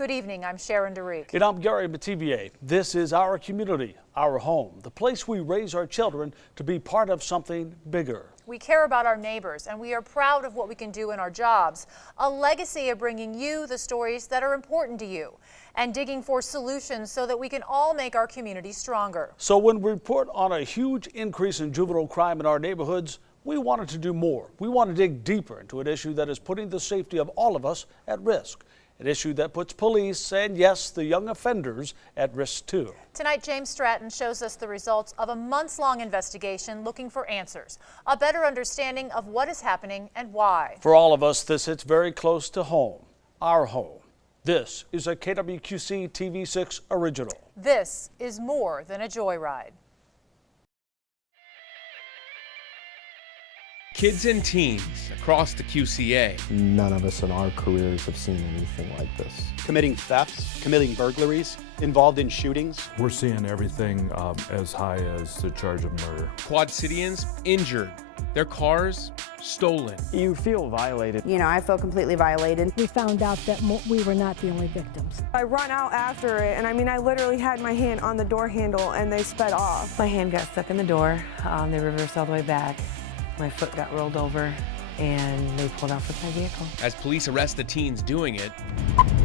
Good evening, I'm Sharon DeReek. And I'm Gary Mativier. This is our community, our home, the place we raise our children to be part of something bigger. We care about our neighbors and we are proud of what we can do in our jobs. A legacy of bringing you the stories that are important to you and digging for solutions so that we can all make our community stronger. So when we report on a huge increase in juvenile crime in our neighborhoods, we wanted to do more. We want to dig deeper into an issue that is putting the safety of all of us at risk. An issue that puts police and, yes, the young offenders at risk too. Tonight, James Stratton shows us the results of a months-long investigation looking for answers, a better understanding of what is happening and why. For all of us, this hits very close to home, our home. This is a KWQC TV6 original. This is more than a joyride. Kids and teens across the QCA. None of us in our careers have seen anything like this. Committing thefts, committing burglaries, involved in shootings. We're seeing everything as high as the charge of murder. Quad Cityans injured, their cars stolen. You feel violated. You know, I feel completely violated. We found out that we were not the only victims. I run out after it, and I literally had my hand on the door handle and they sped off. My hand got stuck in the door. They reversed all the way back. My foot got rolled over and they pulled off with my vehicle. As police arrest the teens doing it,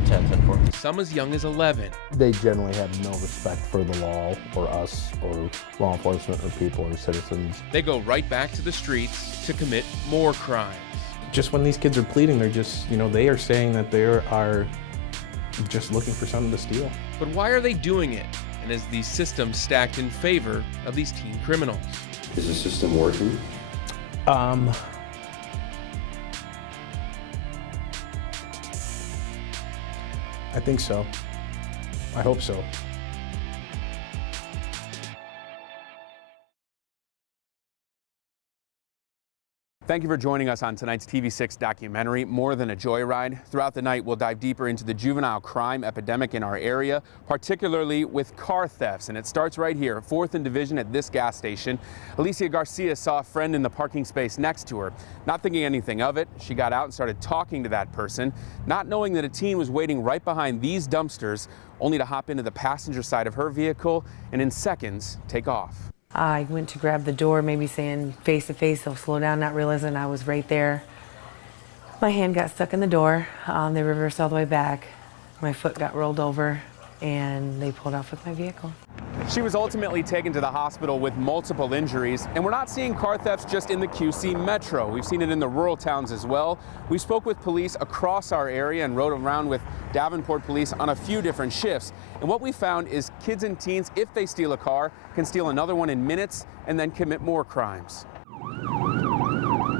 10-4. some as young as 11. They generally have no respect for the law or us or law enforcement or people or citizens. They go right back to the streets to commit more crimes. Just when these kids are pleading, they're just, they are saying that they are just looking for something to steal. But why are they doing it? And is the system stacked in favor of these teen criminals? Is the system working? I think so. I hope so. Thank you for joining us on tonight's TV6 documentary, More Than a Joyride. Throughout the night, we'll dive deeper into the juvenile crime epidemic in our area, particularly with car thefts. And it starts right here, 4th and Division at this gas station. Alicia Garcia saw a friend in the parking space next to her. Not thinking anything of it, she got out and started talking to that person, not knowing that a teen was waiting right behind these dumpsters, only to hop into the passenger side of her vehicle and in seconds take off. I went to grab the door, maybe saying face to face, they'll slow down, not realizing I was right there. My hand got stuck in the door. They reversed all the way back. My foot got rolled over and they pulled off with my vehicle. She was ultimately taken to the hospital with multiple injuries, and we're not seeing car thefts just in the QC Metro. We've seen it in the rural towns as well. We spoke with police across our area and rode around with Davenport police on a few different shifts. And what we found is kids and teens, if they steal a car, can steal another one in minutes and then commit more crimes.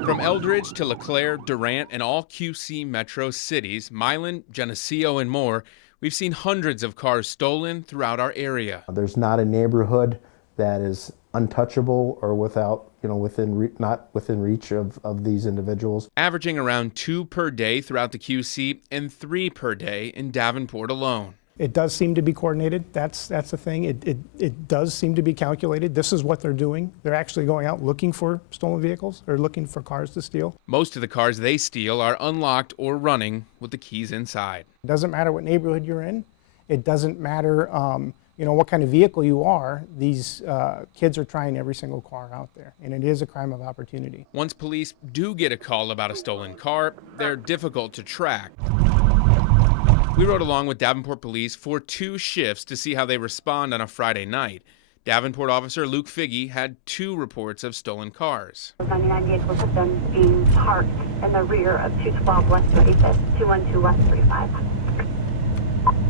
From Eldridge to LeClaire, Durant, and all QC Metro cities, Milan, Geneseo, and more, we've seen hundreds of cars stolen throughout our area. There's not a neighborhood that is untouchable or without, not within reach of these individuals. Averaging around 2 per day throughout the QC and 3 per day in Davenport alone. It does seem to be coordinated. That's the thing. It does seem to be calculated. This is what they're doing. They're actually going out looking for stolen vehicles or looking for cars to steal. Most of the cars they steal are unlocked or running with the keys inside. It doesn't matter what neighborhood you're in. It doesn't matter what kind of vehicle you are. These kids are trying every single car out there, and it is a crime of opportunity. Once police do get a call about a stolen car, they're difficult to track. We rode along with Davenport police for 2 shifts to see how they respond on a Friday night. Davenport officer Luke Figge had 2 reports of stolen cars. 99 vehicles have been being parked in the rear of 212 West 35th, 212 West 35.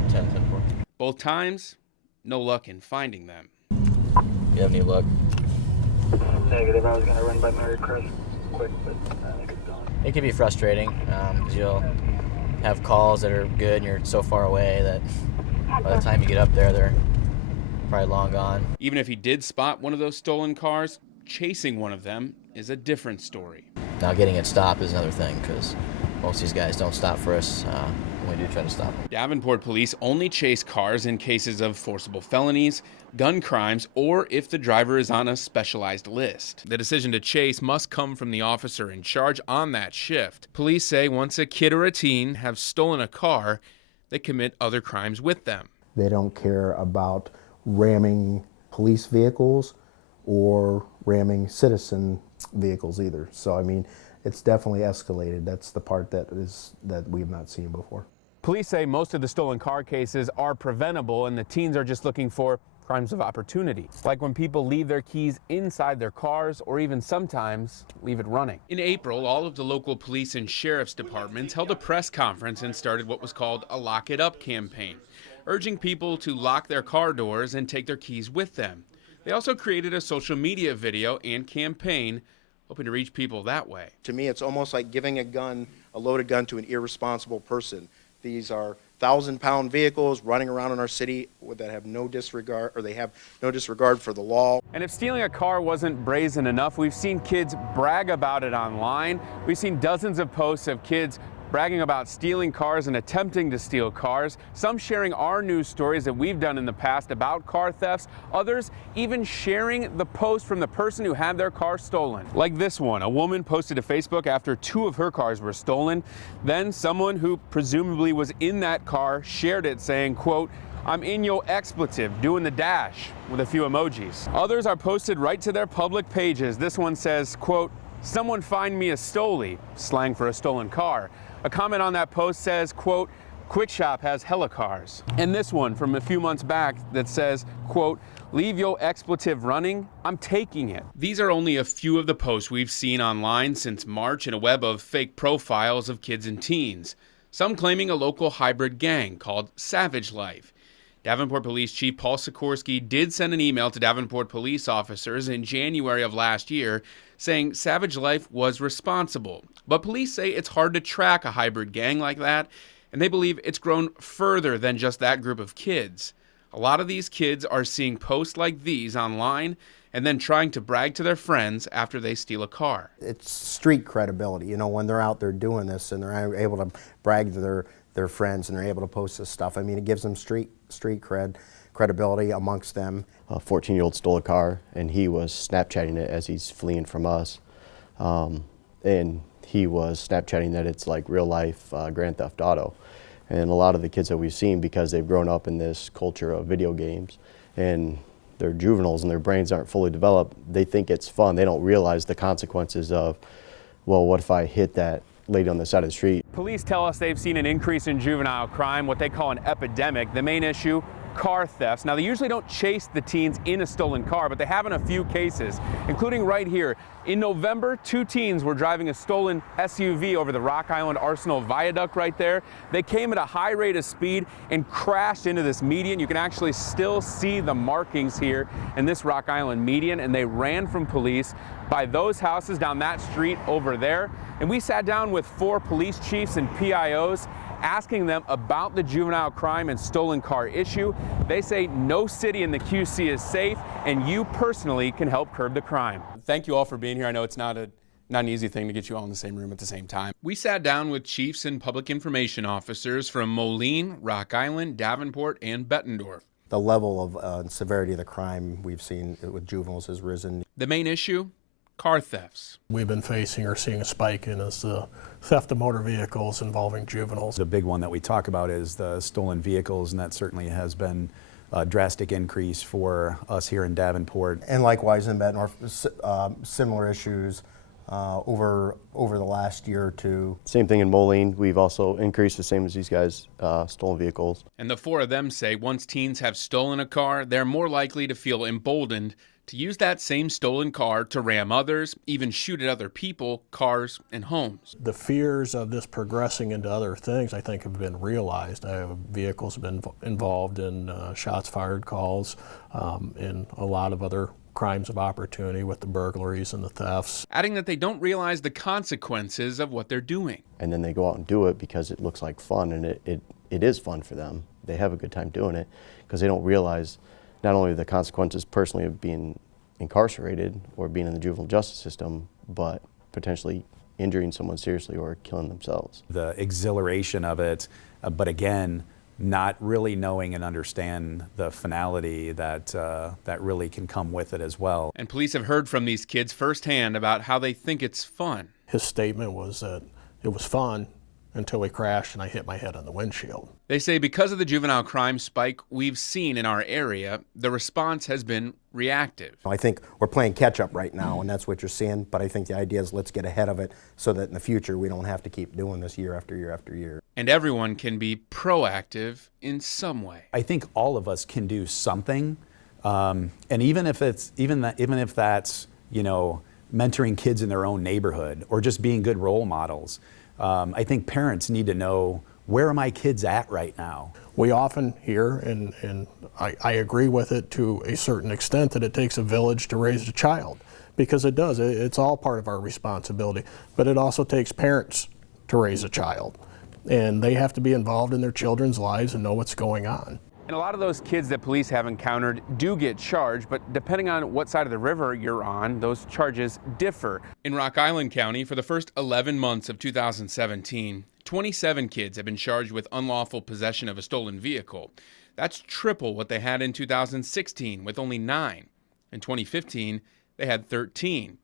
10-4. Both times, no luck in finding them. You have any luck? Negative. I was going to run by Mary Chris quick, but I think it's gone. It can be frustrating because you'll have calls that are good and you're so far away that by the time you get up there, they're probably long gone. Even if he did spot one of those stolen cars, chasing one of them is a different story. Now getting it stopped is another thing because most of these guys don't stop for us when we do try to stop them. Davenport police only chase cars in cases of forcible felonies, gun crimes, or if the driver is on a specialized list. The decision to chase must come from the officer in charge on that shift. Police say once a kid or a teen have stolen a car, that commit other crimes with them. They don't care about ramming police vehicles or ramming citizen vehicles either. So I mean, it's definitely escalated. That's the part that we've not seen before. Police say most of the stolen car cases are preventable and the teens are just looking for crimes of opportunity, like when people leave their keys inside their cars or even sometimes leave it running. In April, all of the local police and sheriff's departments held a press conference and started what was called a Lock It Up campaign, urging people to lock their car doors and take their keys with them. They also created a social media video and campaign, hoping to reach people that way. To me, it's almost like giving a loaded gun to an irresponsible person. These are 1,000-pound vehicles running around in our city that have no disregard, or they have no disregard for the law. And if stealing a car wasn't brazen enough, we've seen kids brag about it online. We've seen dozens of posts of kids bragging about stealing cars and attempting to steal cars, some sharing our news stories that we've done in the past about car thefts, others even sharing the post from the person who had their car stolen. Like this one, a woman posted to Facebook after 2 of her cars were stolen. Then someone who presumably was in that car shared it saying, quote, "I'm in your expletive, doing the dash," with a few emojis. Others are posted right to their public pages. This one says, quote, "Someone find me a stoley," slang for a stolen car. A comment on that post says, quote, "Quick Shop has hella cars." And this one from a few months back that says, quote, "Leave your expletive running, I'm taking it." These are only a few of the posts we've seen online since March in a web of fake profiles of kids and teens, some claiming a local hybrid gang called Savage Life. Davenport Police Chief Paul Sikorsky did send an email to Davenport police officers in January of last year saying Savage Life was responsible. But police say it's hard to track a hybrid gang like that, and they believe it's grown further than just that group of kids. A lot of these kids are seeing posts like these online and then trying to brag to their friends after they steal a car. It's street credibility, you know, when they're out there doing this and they're able to brag to their friends and they're able to post this stuff. I mean, it gives them street credibility amongst them. A 14-year-old stole a car and he was Snapchatting it as he's fleeing from us. And he was Snapchatting that it's like real life Grand Theft Auto. And a lot of the kids that we've seen, because they've grown up in this culture of video games and they're juveniles and their brains aren't fully developed, they think it's fun. They don't realize the consequences of, well, what if I hit that lady on the side of the street? Police tell us they've seen an increase in juvenile crime, what they call an epidemic. The main issue, car thefts. Now, they usually don't chase the teens in a stolen car, but they have in a few cases, including right here. In November, 2 teens were driving a stolen SUV over the Rock Island Arsenal Viaduct right there. They came at a high rate of speed and crashed into this median. You can actually still see the markings here in this Rock Island median, and they ran from police by those houses down that street over there. And we sat down with 4 police chiefs and PIOs asking them about the juvenile crime and stolen car issue. They say no city in the QC is safe, and you personally can help curb the crime. Thank you all for being here. I know it's not an easy thing to get you all in the same room at the same time. We sat down with chiefs and public information officers from Moline, Rock Island, Davenport, and Bettendorf. The level of severity of the crime we've seen with juveniles has risen. The main issue? Car thefts. We've been facing or seeing a spike in is the theft of motor vehicles involving juveniles. The big one that we talk about is the stolen vehicles, and that certainly has been a drastic increase for us here in Davenport. And likewise in Bettendorf, similar issues over the last year or two. Same thing in Moline. We've also increased the same as these guys, stolen vehicles. And the 4 of them say once teens have stolen a car, they're more likely to feel emboldened to use that same stolen car to ram others, even shoot at other people, cars, and homes. The fears of this progressing into other things, I think, have been realized. Vehicles have been involved in shots fired calls and a lot of other crimes of opportunity with the burglaries and the thefts. Adding that they don't realize the consequences of what they're doing. And then they go out and do it because it looks like fun, and it is fun for them. They have a good time doing it because they don't realize not only the consequences personally of being incarcerated or being in the juvenile justice system, but potentially injuring someone seriously or killing themselves. The exhilaration of it, but again, not really knowing and understand the finality that really can come with it as well. And police have heard from these kids firsthand about how they think it's fun. His statement was that it was fun until we crashed and I hit my head on the windshield. They say because of the juvenile crime spike we've seen in our area, the response has been reactive. I think we're playing catch up right now, and that's what you're seeing, but I think the idea is let's get ahead of it so that in the future we don't have to keep doing this year after year after year. And everyone can be proactive in some way. I think all of us can do something, and even if that's mentoring kids in their own neighborhood or just being good role models. I think parents need to know, where are my kids at right now? We often hear, and I agree with it to a certain extent, that it takes a village to raise a child, because it does. It's all part of our responsibility, but it also takes parents to raise a child, and they have to be involved in their children's lives and know what's going on. And a lot of those kids that police have encountered do get charged, but depending on what side of the river you're on, those charges differ. In Rock Island County, for the first 11 months of 2017, 27 kids have been charged with unlawful possession of a stolen vehicle. That's triple what they had in 2016, with only 9. In 2015, they had 13.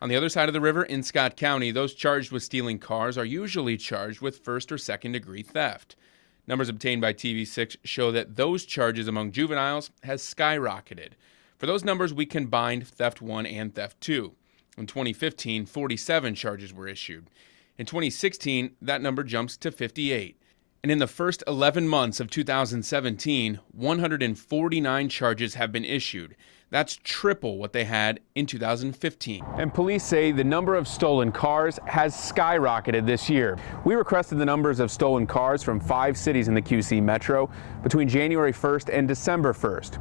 On the other side of the river, in Scott County, those charged with stealing cars are usually charged with first or second degree theft. Numbers obtained by TV6 show that those charges among juveniles has skyrocketed. For those numbers, we combined Theft 1 and Theft 2. In 2015, 47 charges were issued. In 2016, that number jumps to 58. And in the first 11 months of 2017, 149 charges have been issued. That's triple what they had in 2015. And police say the number of stolen cars has skyrocketed this year. We requested the numbers of stolen cars from 5 cities in the QC Metro between January 1st and December 1st.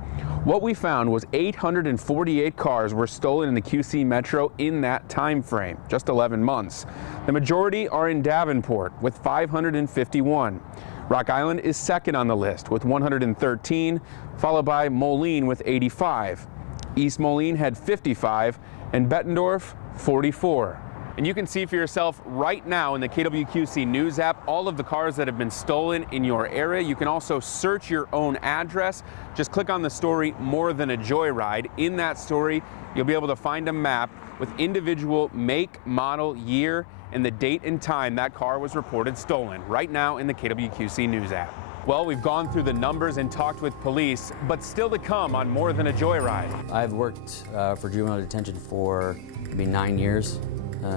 What we found was 848 cars were stolen in the QC Metro in that time frame, just 11 months. The majority are in Davenport with 551. Rock Island is second on the list with 113, followed by Moline with 85. East Moline had 55, and Bettendorf 44. And you can see for yourself right now in the KWQC News app all of the cars that have been stolen in your area. You can also search your own address. Just click on the story, More Than a Joyride. In that story, you'll be able to find a map with individual make, model, year, and the date and time that car was reported stolen right now in the KWQC News app. Well, we've gone through the numbers and talked with police, but still to come on More Than a Joyride. I've worked for juvenile detention for maybe 9 years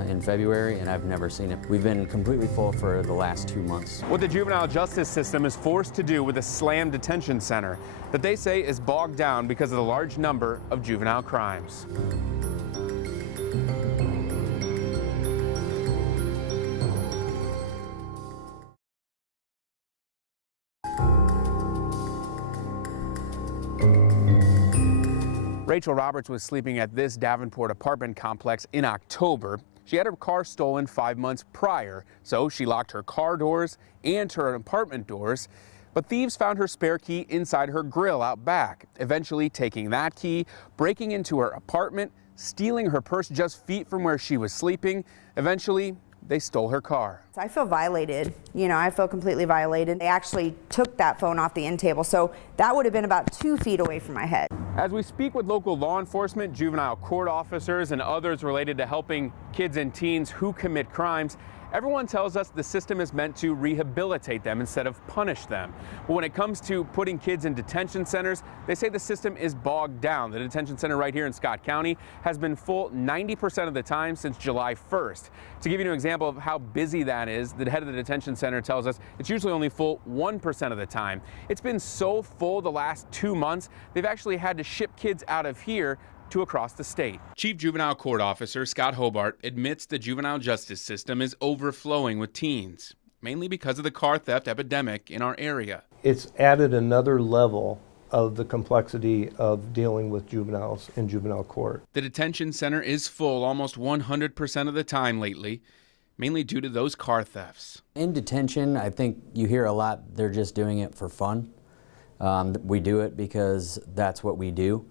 in February, and I've never seen it. We've been completely full for the last 2 months. What the juvenile justice system is forced to do with a slam detention center that they say is bogged down because of the large number of juvenile crimes. Rachel Roberts was sleeping at this Davenport apartment complex in October. She had her car stolen 5 months prior, so she locked her car doors and her apartment doors. But thieves found her spare key inside her grill out back, eventually taking that key, breaking into her apartment, stealing her purse just feet from where she was sleeping. Eventually, they stole her car. I feel violated. I feel completely violated. They actually took that phone off the end table, so that would have been about 2 feet away from my head. As we speak with local law enforcement, juvenile court officers, and others related to helping kids and teens who commit crimes, everyone tells us the system is meant to rehabilitate them instead of punish them. But when it comes to putting kids in detention centers, they say the system is bogged down. The detention center right here in Scott County has been full 90% of the time since July 1st. To give you an example of how busy that is, the head of the detention center tells us it's usually only full 1% of the time. It's been so full the last 2 months, they've actually had to ship kids out of here to across the state. Chief Juvenile Court Officer Scott Hobart admits the juvenile justice system is overflowing with teens, mainly because of the car theft epidemic in our area. It's added another level of the complexity of dealing with juveniles in juvenile court. The detention center is full almost 100% of the time lately, mainly due to those car thefts. In detention, I think you hear a lot, they're just doing it for fun. We do it because that's what we do.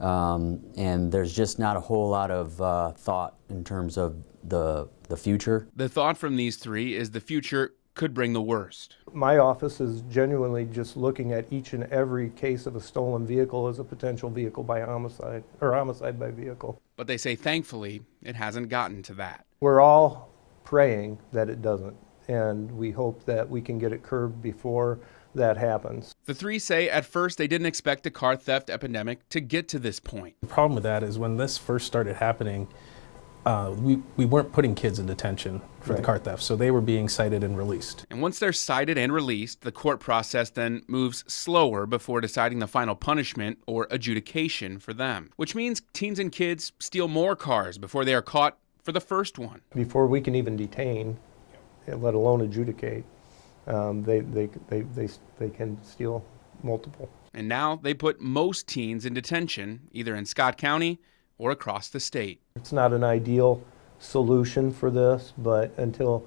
And there's just not a whole lot of thought in terms of the future. The thought from these three is the future could bring the worst. My office is genuinely just looking at each and every case of a stolen vehicle as a potential vehicle by homicide, or homicide by vehicle. But they say thankfully it hasn't gotten to that. We're all praying that it doesn't. and we hope that we can get it curbed before that happens. The three say at first they didn't expect the car theft epidemic to get to this point. The problem with that is when this first started happening, we weren't putting kids in detention for the car theft, so they were being cited and released. And once they're cited and released, the court process then moves slower before deciding the final punishment or adjudication for them, which means teens and kids steal more cars before they are caught for the first one. Before we can even detain, let alone adjudicate, they can steal multiple. And now they put most teens in detention, either in Scott County or across the state. It's not an ideal solution for this, but until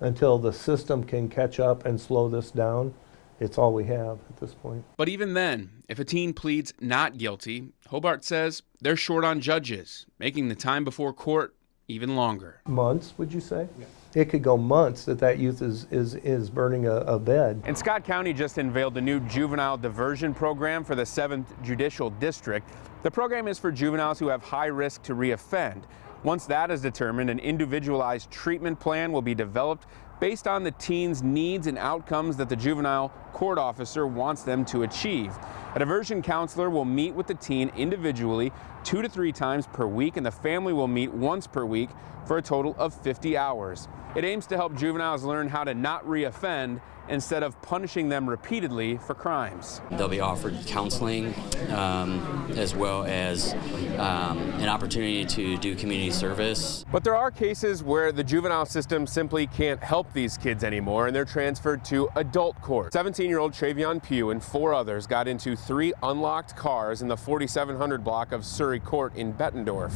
the system can catch up and slow this down, it's all we have at this point. But even then, if a teen pleads not guilty, Hobart says they're short on judges, making the time before court even longer. Months, would you say? Yeah. It could go months that youth is burning a bed. And Scott County just unveiled the new juvenile diversion program for the 7th Judicial District. The program is for juveniles who have high risk to reoffend. Once that is determined, an individualized treatment plan will be developed based on the teen's needs and outcomes that the juvenile court officer wants them to achieve. A diversion counselor will meet with the teen individually 2 to 3 times per week, and the family will meet once per week for a total of 50 hours. It aims to help juveniles learn how to not reoffend instead of punishing them repeatedly for crimes. They'll be offered counseling as well as an opportunity to do community service. But there are cases where the juvenile system simply can't help these kids anymore, and they're transferred to adult court. 17-year-old Travion Pugh and 4 others got into 3 unlocked cars in the 4700 block of Surrey Court in Bettendorf.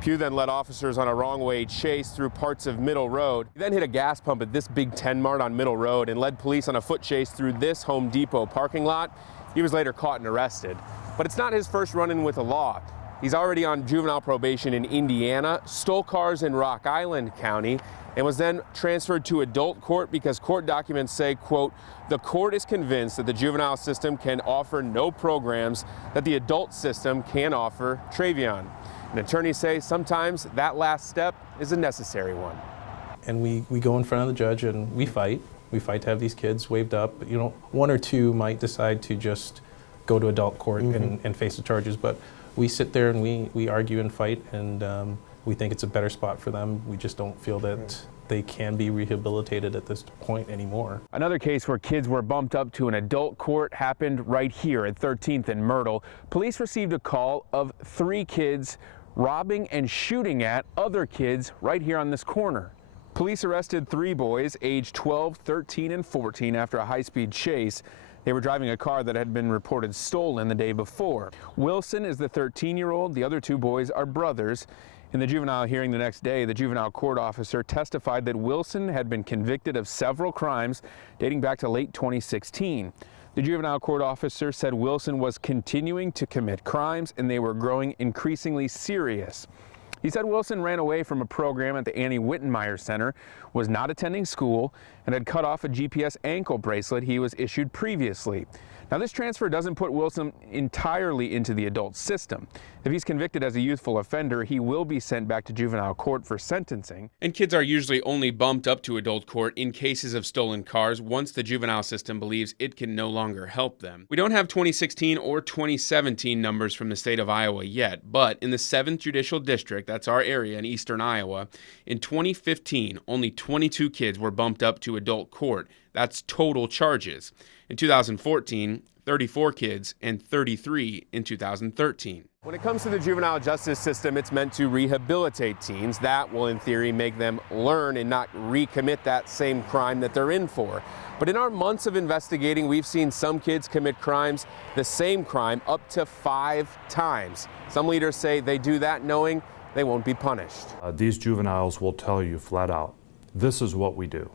Pugh then led officers on a wrong-way chase through parts of Middle Road. He then hit a gas pump at this Big Ten Mart on Middle Road and led police on a foot chase through this Home Depot parking lot. He was later caught and arrested. But it's not his first run-in with the law. He's already on juvenile probation in Indiana, stole cars in Rock Island County, and was then transferred to adult court because court documents say, quote, "The court is convinced that the juvenile system can offer no programs that the adult system can offer Travion." And attorneys say sometimes that last step is a necessary one. And we go in front of the judge and we fight. We fight to have these kids waived up. You know, 1 or 2 might decide to just go to adult court and face the charges, but we sit there and we argue and fight, and we think it's a better spot for them. We just don't feel that they can be rehabilitated at this point anymore. Another case where kids were bumped up to an adult court happened right here at 13th and Myrtle. Police received a call of 3 kids robbing and shooting at other kids right here on this corner. Police arrested 3 boys aged 12, 13, and 14 after a high-speed chase. They were driving a car that had been reported stolen the day before. Wilson is the 13-year-old. The other 2 boys are brothers. In the juvenile hearing the next day, the juvenile court officer testified that Wilson had been convicted of several crimes dating back to late 2016. The juvenile court officer said Wilson was continuing to commit crimes and they were growing increasingly serious. He said Wilson ran away from a program at the Annie Wittenmeyer Center, was not attending school, and had cut off a GPS ankle bracelet he was issued previously. Now, this transfer doesn't put Wilson entirely into the adult system. If he's convicted as a youthful offender, he will be sent back to juvenile court for sentencing. And kids are usually only bumped up to adult court in cases of stolen cars once the juvenile system believes it can no longer help them. We don't have 2016 or 2017 numbers from the state of Iowa yet, but in the 7th Judicial District, that's our area in eastern Iowa, in 2015, only 22 kids were bumped up to adult court. That's total charges. In 2014, 34 kids, and 33 in 2013. When it comes to the juvenile justice system, it's meant to rehabilitate teens. That will, in theory, make them learn and not recommit that same crime that they're in for. But in our months of investigating, we've seen some kids commit crimes, the same crime, up to 5 times. Some leaders say they do that knowing they won't be punished. These juveniles will tell you flat out, this is what we do,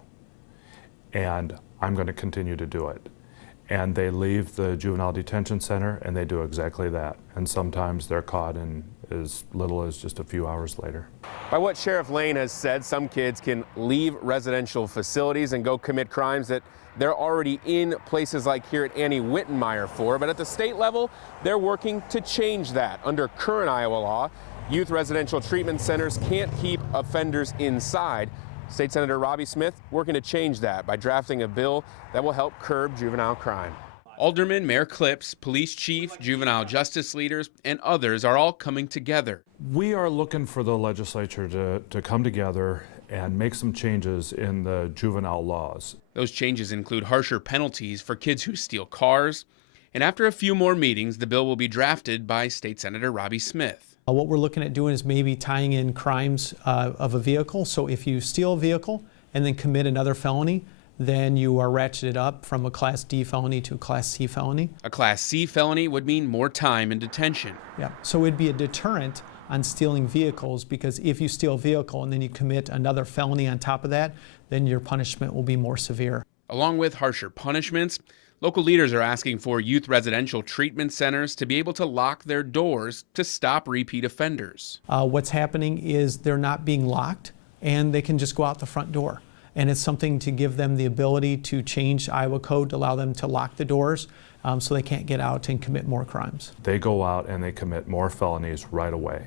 and I'm going to continue to do it. And they leave the juvenile detention center and they do exactly that. And sometimes they're caught in as little as just a few hours later. By what Sheriff Lane has said, some kids can leave residential facilities and go commit crimes that they're already in places like here at Annie Wittenmeyer for. But at the state level, they're working to change that. Under current Iowa law, youth residential treatment centers can't keep offenders inside. State Senator Robbie Smith working to change that by drafting a bill that will help curb juvenile crime. Alderman, Mayor Clips, police chief, juvenile justice leaders, and others are all coming together. We are looking for the legislature to come together and make some changes in the juvenile laws. Those changes include harsher penalties for kids who steal cars. And after a few more meetings, the bill will be drafted by State Senator Robbie Smith. What we're looking at doing is maybe tying in crimes of a vehicle. So if you steal a vehicle and then commit another felony, then you are ratcheted up from a Class D felony to a Class C felony. A Class C felony would mean more time in detention. Yeah, so it'd be a deterrent on stealing vehicles, because if you steal a vehicle and then you commit another felony on top of that, then your punishment will be more severe. Along with harsher punishments, local leaders are asking for youth residential treatment centers to be able to lock their doors to stop repeat offenders. What's happening is they're not being locked and they can just go out the front door. And it's something to give them the ability to change Iowa code to allow them to lock the doors so they can't get out and commit more crimes. They go out and they commit more felonies right away.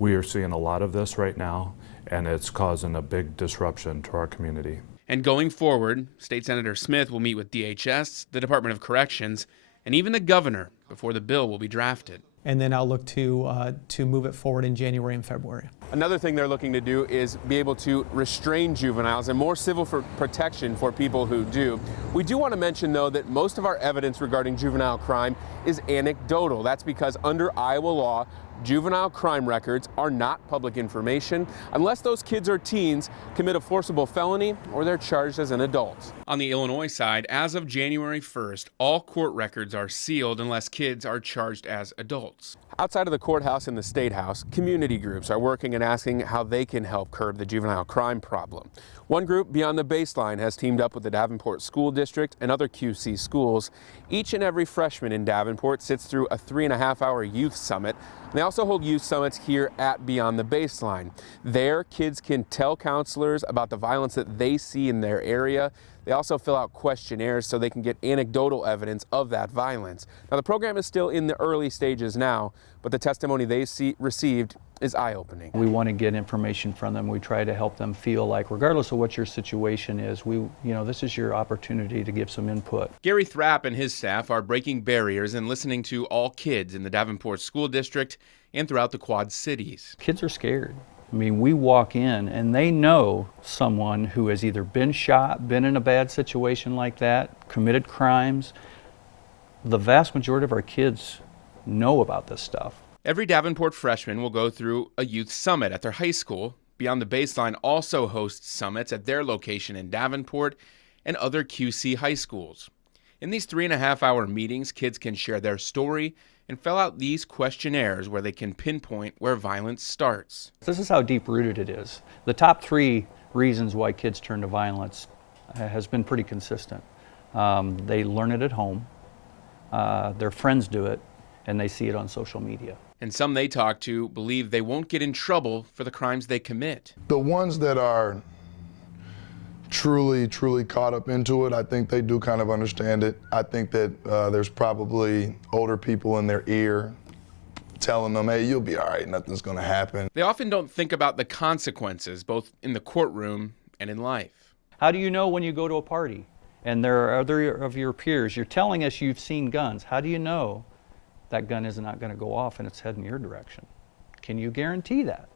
We are seeing a lot of this right now, and it's causing a big disruption to our community. And going forward, State Senator Smith will meet with DHS, the Department of Corrections, and even the governor before the bill will be drafted. And then I'll look to move it forward in January and February. Another thing they're looking to do is be able to restrain juveniles and more civil protection for people who do. We do want to mention, though, that most of our evidence regarding juvenile crime is anecdotal. That's because under Iowa law, juvenile crime records are not public information unless those kids or teens commit a forcible felony or they're charged as an adult. On the Illinois side, as of January 1st, all court records are sealed unless kids are charged as adults. Outside of the courthouse and the State House, community groups are working and asking how they can help curb the juvenile crime problem. One group, Beyond the Baseline, has teamed up with the Davenport School District and other QC schools. Each and every freshman in Davenport sits through a 3.5-hour youth summit. They also hold youth summits here at Beyond the Baseline. There, kids can tell counselors about the violence that they see in their area. They also fill out questionnaires so they can get anecdotal evidence of that violence. Now, the program is still in the early stages now, but the testimony they received is eye-opening. We want to get information from them. We try to help them feel like, regardless of what your situation is, this is your opportunity to give some input. Gary Thrapp and his staff are breaking barriers and listening to all kids in the Davenport School District and throughout the Quad Cities. Kids are scared. I mean, we walk in and they know someone who has either been shot, been in a bad situation like that, committed crimes. The vast majority of our kids know about this stuff. Every Davenport freshman will go through a youth summit at their high school. Beyond the Baseline also hosts summits at their location in Davenport and other QC high schools. In these 3.5-hour meetings, kids can share their story and fill out these questionnaires where they can pinpoint where violence starts. This is how deep-rooted it is. The top 3 reasons why kids turn to violence has been pretty consistent. They learn it at home, their friends do it, and they see it on social media. And some they talk to believe they won't get in trouble for the crimes they commit. The ones that are truly caught up into it, I think they do kind of understand it. I think that there's probably older people in their ear telling them, hey, you'll be all right, nothing's gonna happen. They often don't think about the consequences, both in the courtroom and in life. How do you know when you go to a party and there are other of your peers, you're telling us you've seen guns, how do you know that gun is not gonna go off and it's heading your direction? Can you guarantee that?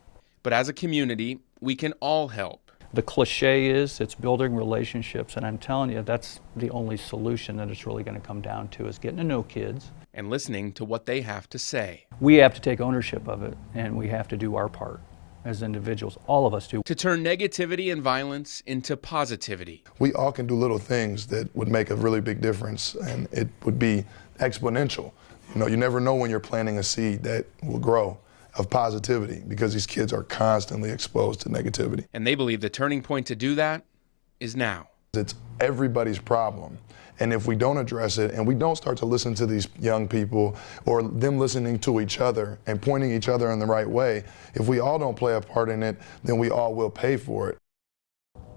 But as a community, we can all help. The cliche is it's building relationships, and I'm telling you, that's the only solution that it's really going to come down to, is getting to know kids. And listening to what they have to say. We have to take ownership of it, and we have to do our part as individuals. All of us do. To turn negativity and violence into positivity. We all can do little things that would make a really big difference, and it would be exponential. You never know when you're planting a seed that will grow of positivity, because these kids are constantly exposed to negativity. And they believe the turning point to do that is now. It's everybody's problem. And if we don't address it and we don't start to listen to these young people, or them listening to each other and pointing each other in the right way, if we all don't play a part in it, then we all will pay for it.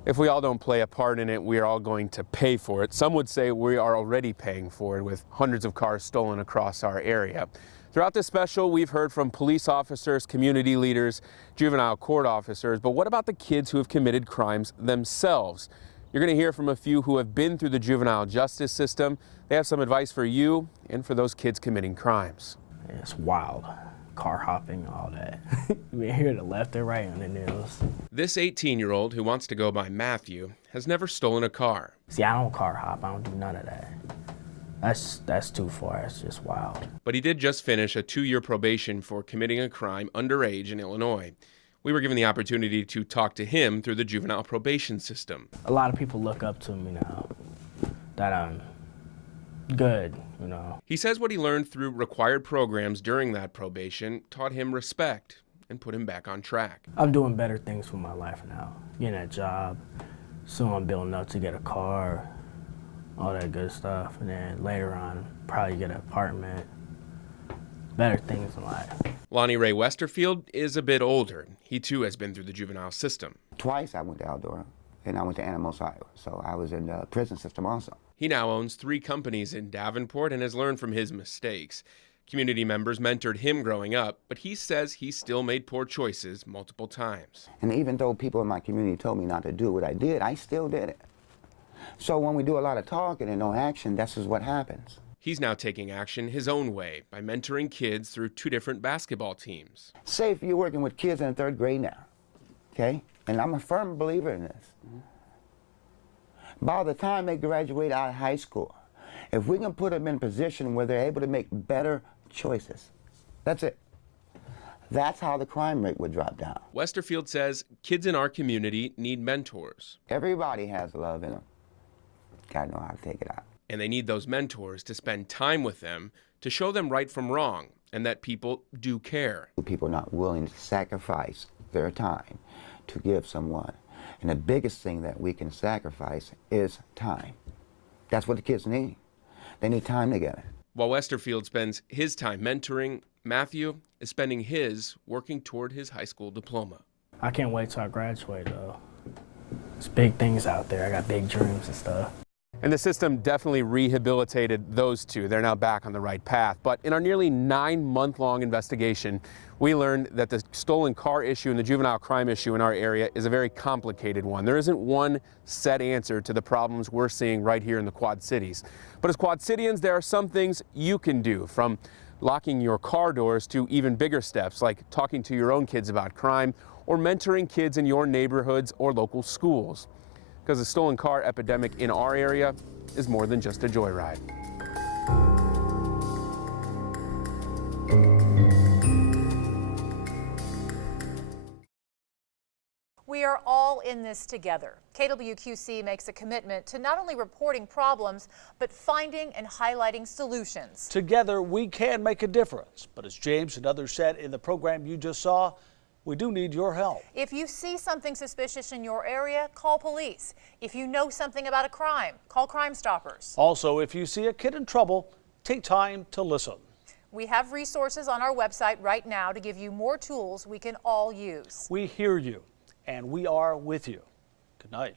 If we all don't play a part in it, we are all going to pay for it. Some would say we are already paying for it with hundreds of cars stolen across our area. Throughout this special, we've heard from police officers, community leaders, juvenile court officers, but what about the kids who have committed crimes themselves? You're going to hear from a few who have been through the juvenile justice system. They have some advice for you and for those kids committing crimes. It's wild. Car hopping, all that. We hear the left and right on the news. This 18-year-old who wants to go by Matthew has never stolen a car. See, I don't car hop. I don't do none of that. That's too far. It's just wild. But he did just finish a 2-year probation for committing a crime underage in Illinois. We were given the opportunity to talk to him through the juvenile probation system. A lot of people look up to me now that I'm good, you know. He says what he learned through required programs during that probation taught him respect and put him back on track. I'm doing better things for my life now. Getting a job, soon I'm building up to get a car, all that good stuff. And then later on, probably get an apartment, better things in life. Lonnie Ray Westerfield is a bit older. He too has been through the juvenile system. Twice I went to Eldora, and I went to Animals, Iowa, so I was in the prison system also. He now owns 3 companies in Davenport and has learned from his mistakes. Community members mentored him growing up, but he says he still made poor choices multiple times. And even though people in my community told me not to do what I did, I still did it. So when we do a lot of talking and no action, that's just what happens. He's now taking action his own way by mentoring kids through 2 different basketball teams. Say if you're working with kids in 3rd grade now, okay? And I'm a firm believer in this. By the time they graduate out of high school, if we can put them in a position where they're able to make better choices, that's it. That's how the crime rate would drop down. Westerfield says kids in our community need mentors. Everybody has love in them. Gotta know how to take it out. And they need those mentors to spend time with them to show them right from wrong and that people do care. People are not willing to sacrifice their time to give someone. And the biggest thing that we can sacrifice is time. That's what the kids need. They need time together. While Westerfield spends his time mentoring, Matthew is spending his working toward his high school diploma. I can't wait till I graduate, though. There's big things out there. I got big dreams and stuff. And the system definitely rehabilitated those 2. They're now back on the right path. But in our nearly 9-month-long investigation, we learned that the stolen car issue and the juvenile crime issue in our area is a very complicated one. There isn't one set answer to the problems we're seeing right here in the Quad Cities. But as Quad Cityans, there are some things you can do, from locking your car doors to even bigger steps like talking to your own kids about crime or mentoring kids in your neighborhoods or local schools. Because the stolen car epidemic in our area is more than just a joyride. We are all in this together. KWQC makes a commitment to not only reporting problems, but finding and highlighting solutions. Together, we can make a difference. But as James and others said in the program you just saw, we do need your help. If you see something suspicious in your area, call police. If you know something about a crime, call Crime Stoppers. Also, if you see a kid in trouble, take time to listen. We have resources on our website right now to give you more tools we can all use. We hear you, and we are with you. Good night.